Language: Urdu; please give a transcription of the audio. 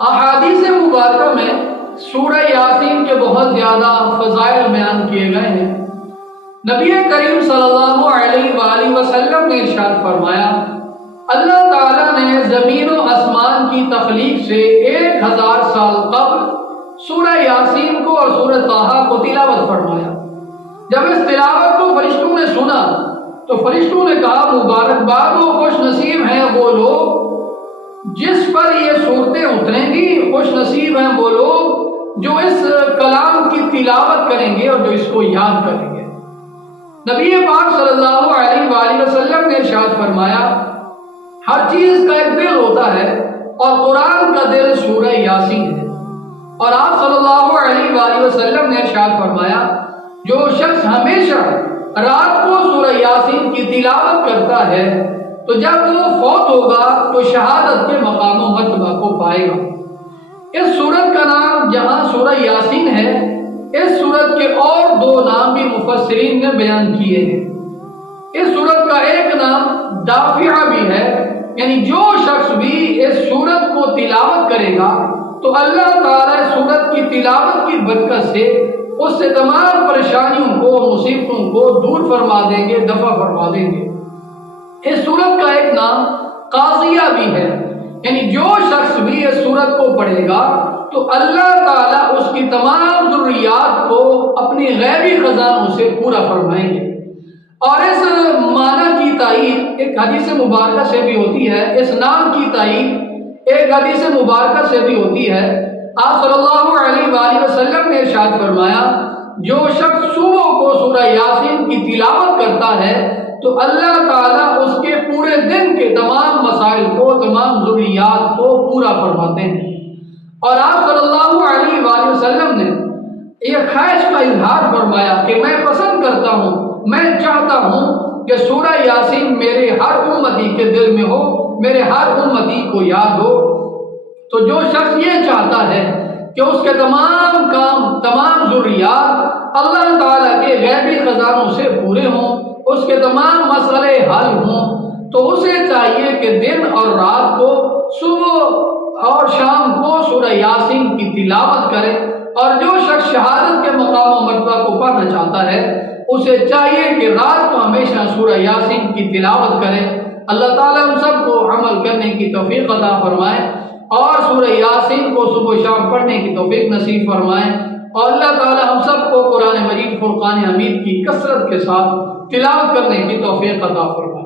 احادیث مبارکہ میں سورہ یاسین کے بہت زیادہ فضائل بیان کیے گئے ہیں۔ نبی کریم صلی اللہ علیہ وآلہ وسلم نے ارشاد فرمایا، اللہ تعالیٰ نے زمین و آسمان کی تخلیق سے 1000 سال قبل سورہ یاسین کو اور سورہ طٰہٰ کو تلاوت فرمایا۔ جب اس تلاوت کو فرشتوں نے سنا تو فرشتوں نے کہا، مبارکباد و خوش نصیب ہیں وہ لوگ جس پر یہ صورتیں اتریں گی، خوش نصیب ہیں وہ لوگ جو اس کلام کی تلاوت کریں گے اور جو اس کو یاد کریں گے۔ نبی پاک صلی اللہ علیہ وآلہ وسلم نے ارشاد فرمایا، ہر چیز کا ایک دل ہوتا ہے اور قرآن کا دل سورہ یاسین ہے۔ اور آپ صلی اللہ علیہ وآلہ وسلم نے ارشاد فرمایا، جو شخص ہمیشہ رات کو سورہ یاسین کی تلاوت کرتا ہے تو جب وہ فوت ہوگا تو شہادت کے مقام و مرتبہ کو پائے گا۔ اس سورت کا نام جہاں سورہ یاسین ہے، اس سورت کے اور 2 نام بھی مفسرین نے بیان کیے ہیں۔ اس سورت کا ایک نام دافعہ بھی ہے، یعنی جو شخص بھی اس سورت کو تلاوت کرے گا تو اللہ تعالیٰ سورت کی تلاوت کی برکت سے اس سے تمام پریشانیوں کو، مصیبتوں کو دور فرما دیں گے، دفع فرما دیں گے۔ اس سورت کا ایک نام قاضیہ بھی ہے، یعنی جو شخص بھی اس سورت کو پڑھے گا تو اللہ تعالیٰ اس کی تمام ضروریات کو اپنی غیبی خزانوں سے پورا فرمائیں گے۔ اور اس معنی کی تائید ایک حدیث مبارکہ سے بھی ہوتی ہے، اس نام کی تائید ایک حدیث مبارکہ سے بھی ہوتی ہے۔ آپ صلی اللہ علیہ وآلہ وسلم نے ارشاد فرمایا، جو شخص صبح کو سورہ یاسین کی تلاوت کرتا ہے تو اللہ تعالیٰ اس کے پورے دن کے تمام مسائل کو، تمام ضروریات کو پورا فرماتے ہیں۔ اور آپ صلی اللہ علیہ وآلہ وسلم نے یہ خواہش کا اظہار فرمایا کہ میں پسند کرتا ہوں، میں چاہتا ہوں کہ سورہ یاسین میرے ہر امتی کے دل میں ہو، میرے ہر امتی کو یاد ہو۔ تو جو شخص یہ چاہتا ہے کہ اس کے تمام کام، تمام ضروریات اللہ تعالیٰ کے غیبی خزانوں سے پورے ہوں، اس کے تمام مسئلے حل ہوں، تو اسے چاہیے کہ دن اور رات کو، صبح اور شام کو سورہ یاسین کی تلاوت کرے۔ اور جو شخص شہادت کے مقام و مرتبہ کو پانا چاہتا ہے اسے چاہیے کہ رات کو ہمیشہ سورہ یاسین کی تلاوت کرے۔ اللہ تعالیٰ ہم سب کو عمل کرنے کی توفیق عطا فرمائے اور سورہ یاسین کو صبح و شام پڑھنے کی توفیق نصیب فرمائے، اور اللہ تعالیٰ ہم سب کو قرآن مجید فرقان حمید کی کثرت کے ساتھ تلاوت کرنے کی توفیق عطا فرمائے۔